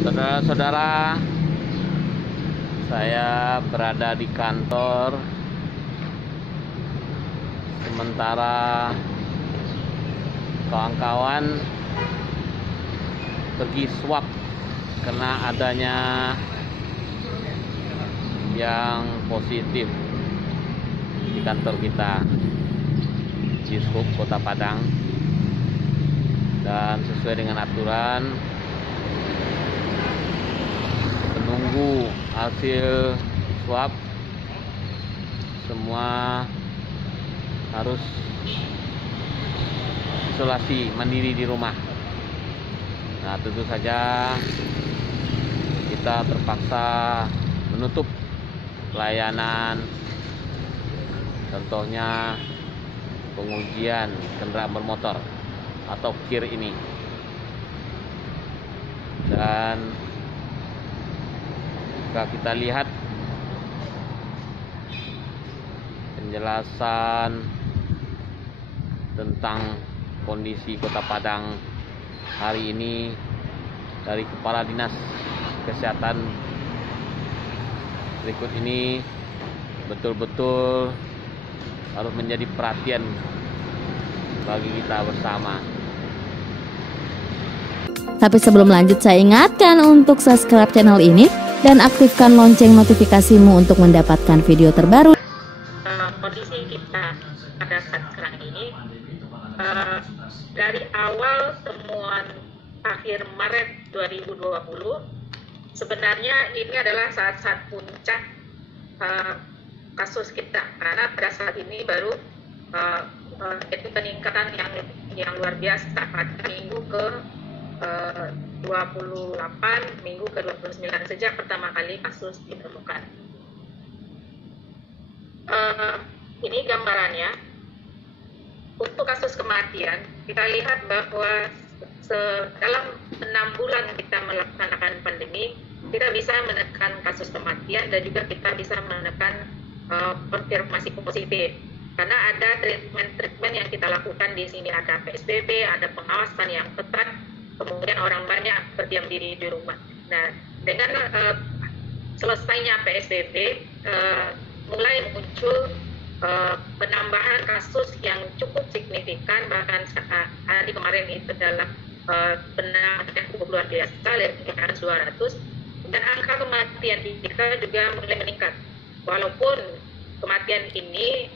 Saudara-saudara, saya berada di kantor, sementara kawan-kawan pergi swab karena adanya yang positif di kantor kita di Dishub Kota Padang. Dan sesuai dengan aturan, menunggu hasil swab, semua harus isolasi mandiri di rumah. Nah, tentu saja kita terpaksa menutup pelayanan, contohnya pengujian kendaraan bermotor atau KIR ini. Dan jika kita lihat penjelasan tentang kondisi Kota Padang hari ini dari Kepala Dinas Kesehatan berikut ini, betul-betul harus menjadi perhatian bagi kita bersama. Tapi sebelum lanjut, saya ingatkan untuk subscribe channel ini dan aktifkan lonceng notifikasimu untuk mendapatkan video terbaru. Kondisi kita pada saat sekarang ini, dari awal temuan akhir Maret 2020, sebenarnya ini adalah saat-saat puncak kasus kita, karena pada saat ini baru itu peningkatan yang luar biasa pada minggu ke 28, minggu ke 29 sejak pertama kali kasus ditemukan. Ini gambarannya. Untuk kasus kematian, kita lihat bahwa dalam 6 bulan kita melaksanakan pandemi, kita bisa menekan kasus kematian dan juga kita bisa menekan konfirmasi positif. Karena ada treatment yang kita lakukan di sini, ada PSBB, ada pengawasan yang ketat, kemudian orang banyak berdiam diri di rumah. Nah, dengan selesainya PSBB, mulai muncul penambahan kasus yang cukup signifikan, bahkan hari kemarin itu adalah penambahan yang cukup luar biasa, lebih dari 200, dan angka kematian kita juga mulai meningkat. Walaupun kematian ini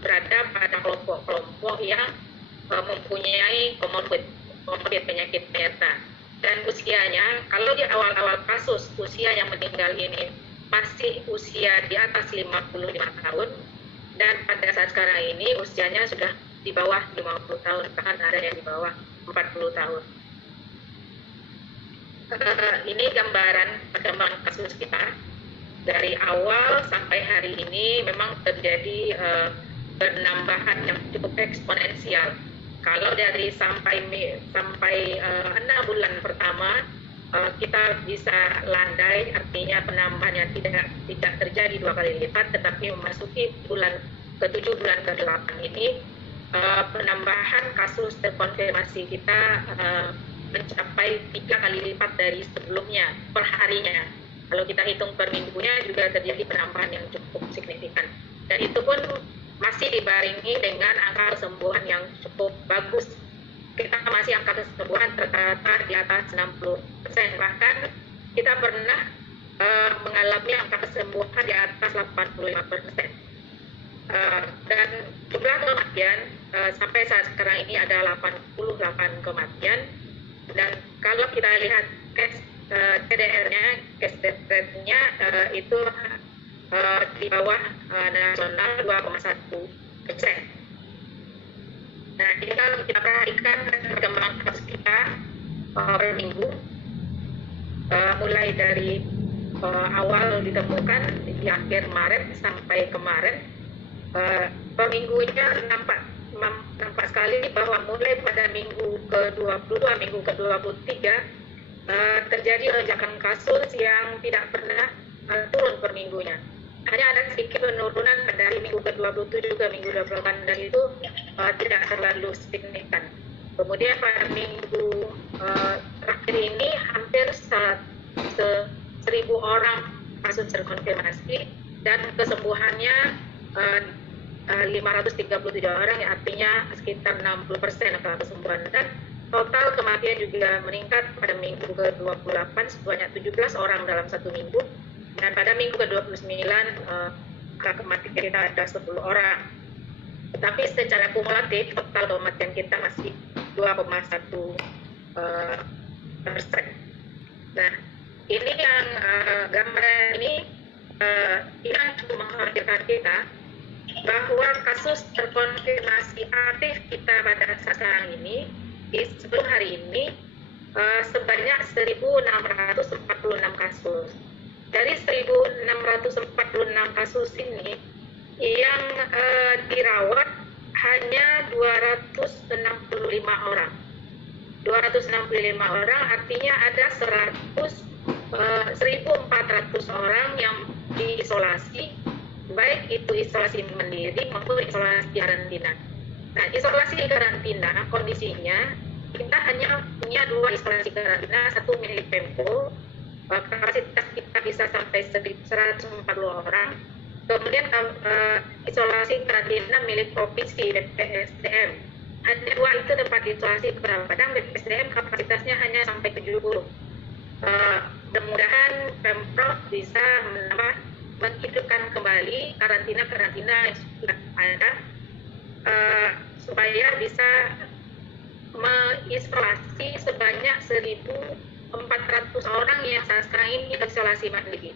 berada pada kelompok-kelompok yang mempunyai komorbid penyakit penyerta, dan usianya, kalau di awal-awal kasus usia yang meninggal ini masih usia di atas 55 tahun, dan pada saat sekarang ini usianya sudah di bawah 50 tahun, bahkan ada yang di bawah 40 tahun. Ini gambaran perkembangan kasus kita dari awal sampai hari ini. Memang terjadi penambahan yang cukup eksponensial. Kalau dari sampai 6 bulan pertama kita bisa landai, artinya penambahan yang tidak terjadi 2 kali lipat, tetapi memasuki bulan ke-7, bulan ke-8 ini penambahan kasus terkonfirmasi kita mencapai 3 kali lipat dari sebelumnya per harinya. Kalau kita hitung per minggunya juga terjadi penambahan yang cukup signifikan, dan itu pun masih dibarengi dengan angka kesembuhan yang cukup bagus. Kita masih angka kesembuhan rata-rata di atas 60%, bahkan kita pernah mengalami angka kesembuhan di atas 85%. Dan jumlah kematian sampai saat sekarang ini ada 88 kematian, dan kalau kita lihat CDR-nya, case death rate-nya itu di bawah nasional 2,1%. Nah, ini kalau kita perhatikan perkembangan kasus kita per minggu, mulai dari awal ditemukan di akhir Maret sampai kemarin, per minggunya nampak sekali bahwa mulai pada minggu ke-22, minggu ke-23 terjadi lonjakan kasus yang tidak pernah turun per minggunya. Hanya ada sedikit penurunan dari minggu ke-27 ke minggu 28, dan itu tidak terlalu signifikan. Kemudian pada minggu terakhir ini hampir orang kasus terkonfirmasi dan kesembuhannya 537 orang, yang artinya sekitar 60% kesembuhan, dan total kematian juga meningkat pada minggu ke-28 sebanyak 17 orang dalam satu minggu, dan pada minggu ke-29 angka kematian kita ada 10 orang. Tetapi secara kumulatif total kematian kita masih 2,1%. Nah, ini yang gambaran ini yang cukup mengkhawatirkan kita, bahwa kasus terkonfirmasi aktif kita pada saat sekarang ini sebelum hari ini sebanyak 1.646 kasus. Dari 1.646 kasus ini yang dirawat hanya 265 orang. 265 orang artinya ada 1.400 orang yang diisolasi, baik itu isolasi mandiri maupun isolasi karantina. Nah, isolasi karantina kondisinya kita hanya punya 2 isolasi karantina, satu milik Pemko, kapasitas kita bisa sampai 140 orang. Kemudian isolasi karantina milik provinsi BPSDM, hanya 2 itu tempat isolasi Padang. BPSDM kapasitasnya hanya sampai 70. Mudah-mudahan Pemprov bisa menghidupkan kembali karantina yang sudah ada, supaya bisa mengisolasi sebanyak 1.400 orang yang saat sekarang ini isolasi mandiri.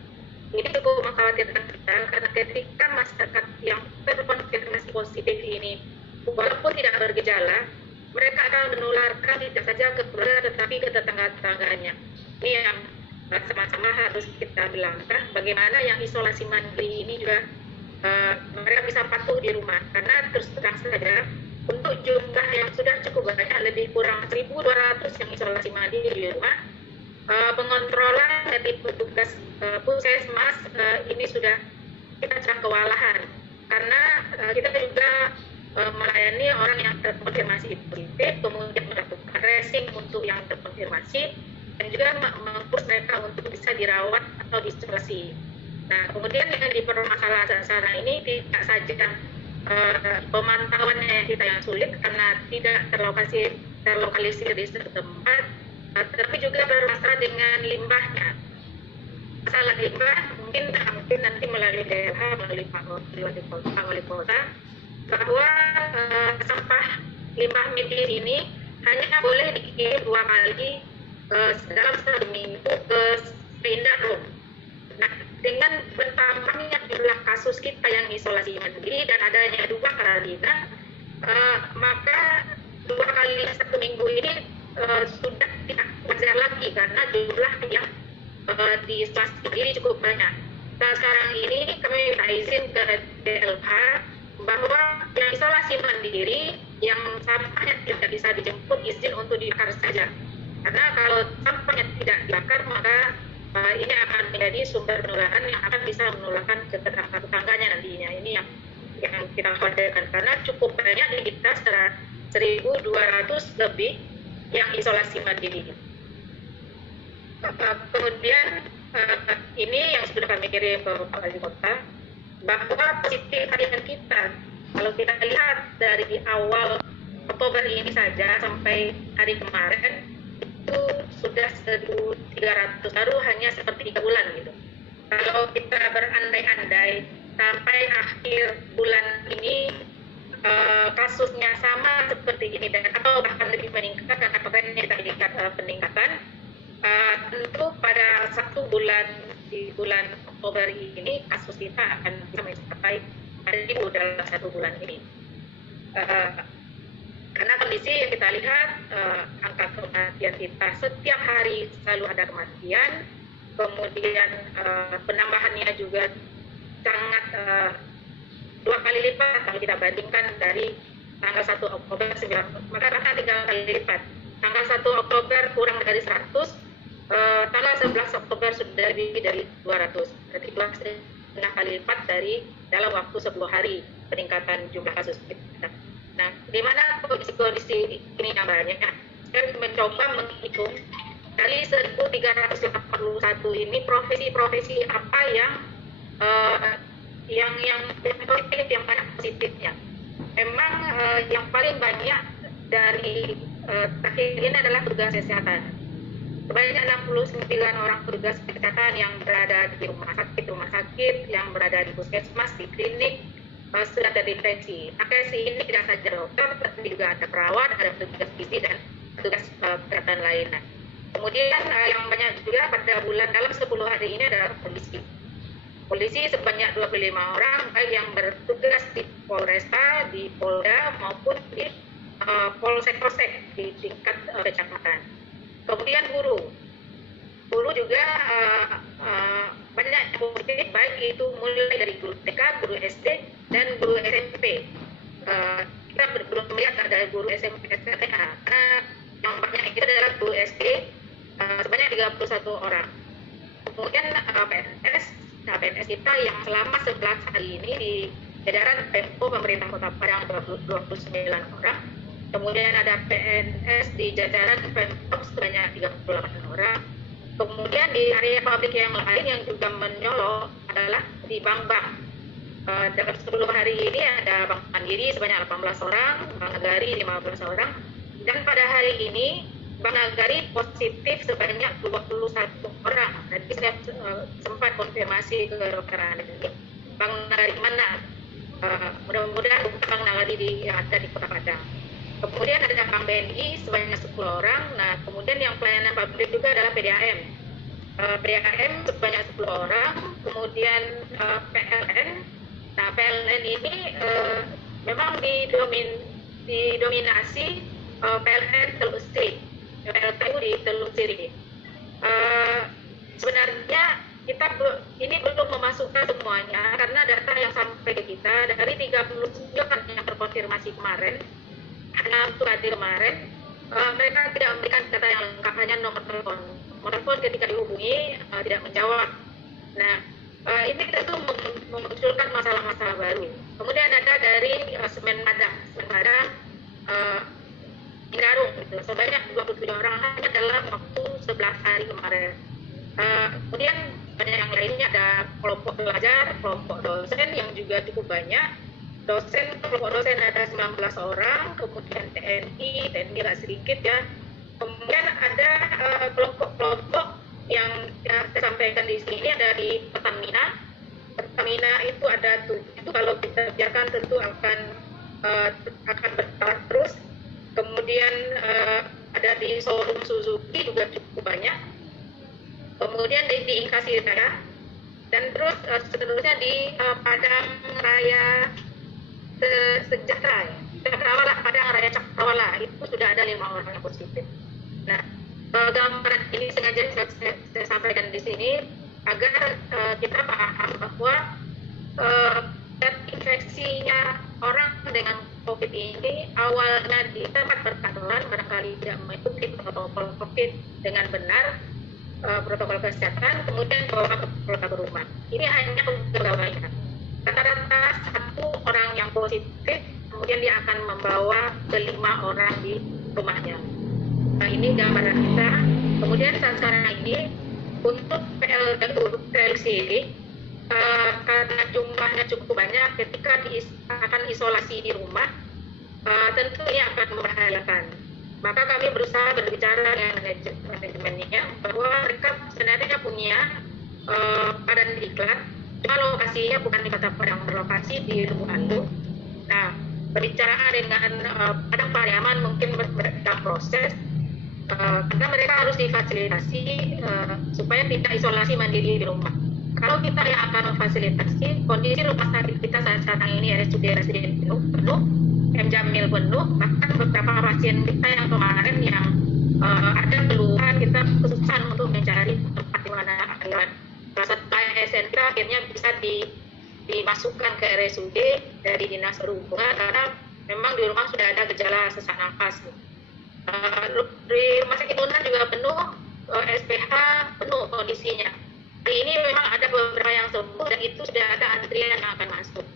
Ini cukup mengkhawatirkan kita, karena ketika masyarakat yang terkonfirmasi positif ini walaupun tidak bergejala, mereka akan menularkan tidak saja ke keluarga tetapi ke tetangga-tetangganya. Ini yang sama-sama harus kita bilangkan, bagaimana yang isolasi mandiri ini juga mereka bisa patuh di rumah, karena terus terang saja untuk jumlah yang sudah cukup banyak, lebih kurang 1.200 yang isolasi mandiri di rumah, pengontrolan dari petugas puskesmas ini sudah kita sedang kewalahan, karena kita juga melayani orang yang terkonfirmasi positif, kemudian melakukan tracing untuk yang terkonfirmasi, dan juga mengurus mereka untuk bisa dirawat atau diisolasi. Nah, kemudian yang dipermasalahkan sekarang ini tidak saja pemantauannya kita yang sulit karena tidak terlokalisir di setempat, tetapi juga bermasalah dengan limbahnya. Masalah limbah mungkin nanti melalui daerah, melalui Pak Wali Kota, bahwa sampah limbah medis ini hanya boleh dikirim 2 kali dalam 1 minggu ke Pemda Rum. Nah, dengan bertambahnya jumlah kasus kita yang isolasi mandiri dan adanya 2 karantina, maka 2 kali 1 minggu ini sudah tidak wajar lagi, karena jumlah yang diisolasi mandiri cukup banyak. Nah, sekarang ini kami minta izin ke DLH bahwa yang isolasi mandiri yang sampahnya tidak bisa dijemput, izin untuk dibakar saja. Karena kalau sampahnya tidak dibakar, maka ini akan menjadi sumber penularan yang akan bisa menularkan ke tetangga-tetangganya nantinya. Ini yang kita khawatirkan, karena cukup banyak di kita, 1.200 lebih yang isolasi mandiri. Kemudian ini yang sudah kami kirim ke Pak Wali Kota, bahwa positif harian kita, kalau kita lihat dari awal Oktober ini saja sampai hari kemarin, itu sudah 1.300, baru hanya seperti 3 bulan gitu. Kalau kita berandai-andai sampai akhir bulan ini kasusnya sama seperti ini dan atau bahkan lebih meningkat, karena kemarin kita lihat peningkatan, tentu pada 1 bulan di bulan Oktober ini kasus kita akan bisa mencapai 1.000 dalam 1 bulan ini. Karena kondisi yang kita lihat, angka kematian kita setiap hari selalu ada kematian, kemudian penambahannya juga sangat 2 kali lipat kalau kita bandingkan dari tanggal 1 Oktober 9, maka bahkan 3 kali lipat. Tanggal 1 Oktober kurang dari 100, tanggal 11 Oktober sudah lebih dari 200, berarti 2,5 kali lipat dari dalam waktu 10 hari peningkatan jumlah kasus kita. Nah, di mana kondisi ini gambarnya? Saya mencoba menghitung dari 1.381 ini profesi-profesi apa yang positif, yang banyak positifnya. Memang yang paling banyak dari terakhir ini adalah petugas kesehatan. Sebanyak 69 orang petugas kesehatan yang berada di rumah sakit, yang berada di puskesmas, di klinik, sudah terinfeksi. Nakes ini tidak saja dokter, tapi juga ada perawat, ada petugas gizi dan petugas kesehatan lainnya. Kemudian yang banyak juga pada dalam 10 hari ini adalah polisi. Polisi sebanyak 25 orang, baik yang bertugas di Polresta, di Polda maupun di polsek-polsek di tingkat kecamatan. Kemudian guru juga banyak positif, baik itu mulai dari guru TK, guru SD, dan guru SMP. Kita belum melihat ada guru SMP STTH, karena yang banyak itu adalah guru SD, sebanyak 31 orang. Kemudian PNS kita yang selama 11 hari ini di jajaran Pemko pemerintah Kota Padang 29 orang. Kemudian ada PNS di jajaran Pemkot sebanyak 38 orang. Kemudian di area pabrik yang lain yang juga menyolok adalah di bank-bank. Dalam 10 hari ini ada Bank Mandiri sebanyak 18 orang, Bank Nagari 15 orang, dan pada hari ini Bank Nagari positif sebanyak 21 orang. Jadi saya sempat konfirmasi ke dokter ini, Bank Nagari mana? Mudah-mudahan bukan Bank Nagari yang ada di Kota Padang. Kemudian ada Bank BNI sebanyak 10 orang. Nah, kemudian yang pelayanan publik juga adalah PDAM. PDAM sebanyak 10 orang. Kemudian PLN. Nah, PLN ini memang didominasi PLN Teluk Sri. PLTU di Teluk Sri. Sebenarnya kita ini belum memasukkan semuanya karena data yang sampai ke kita dari 39 yang terkonfirmasi kemarin, hanya untuk hadir kemarin, mereka tidak memberikan data yang lengkap, hanya nomor telepon. Nomor telepon ketika dihubungi tidak menjawab. Nah, ini tentu memunculkan masalah-masalah baru. Kemudian ada dari Semen Padang Garung, gitu, sebanyak 27 orang hanya dalam waktu 11 hari kemarin. Kemudian banyak yang lainnya, ada kelompok belajar, kelompok dosen yang juga cukup banyak. Kelompok dosen ada 19 orang, kemudian TNI nggak sedikit ya. Kemudian ada kelompok-kelompok yang saya sampaikan di sini ada di Pertamina. Pertamina itu ada 7, itu kalau kita biarkan tentu akan bertahan terus. Kemudian ada di showroom Suzuki juga cukup banyak. Kemudian di Inkasi Raya, dan terus seterusnya di Padang Raya Sejahtera, Padang Raya Cakrawala itu sudah ada 5 orang yang positif. Nah, gambaran ini sengaja saya sampaikan di sini agar kita paham bahwa infeksinya orang dengan COVID ini awalnya di tempat perkantoran barangkali tidak mengikuti protokol COVID dengan benar, protokol kesehatan, kemudian bawa ke rumah. Ini hanya pegawainya. Rata-rata 1 orang yang positif, kemudian dia akan membawa ke 5 orang di rumahnya. Nah, ini gambaran kita. Kemudian sekarang ini untuk PLC karena jumlahnya cukup banyak, ketika akan isolasi di rumah, tentu ini akan membahayakan. Maka kami berusaha berbicara dengan manajemennya bahwa mereka sebenarnya punya badan diklat, cuma lokasinya bukan di Kota Padang, berlokasi di Lubuk. Nah, berbicara dengan Padang Pariaman mungkin dalam proses, karena mereka harus difasilitasi supaya tidak isolasi mandiri di rumah. Kalau kita yang akan memfasilitasi, kondisi rumah sakit kita saat sekarang ini RSUD Residen penuh, M Jamil penuh, bahkan beberapa pasien kita yang kemarin yang ada keluhan, kita kesusahan untuk mencari tempat di mana akhiran. Salah satu SNK akhirnya bisa dimasukkan ke RSUD dari Dinas Perhubungan karena memang di rumah sudah ada gejala sesak nafas. Di rumah sakit Unan juga penuh, SPH penuh kondisinya. Hari ini memang ada beberapa yang sembuh dan itu sudah ada antrian yang akan masuk.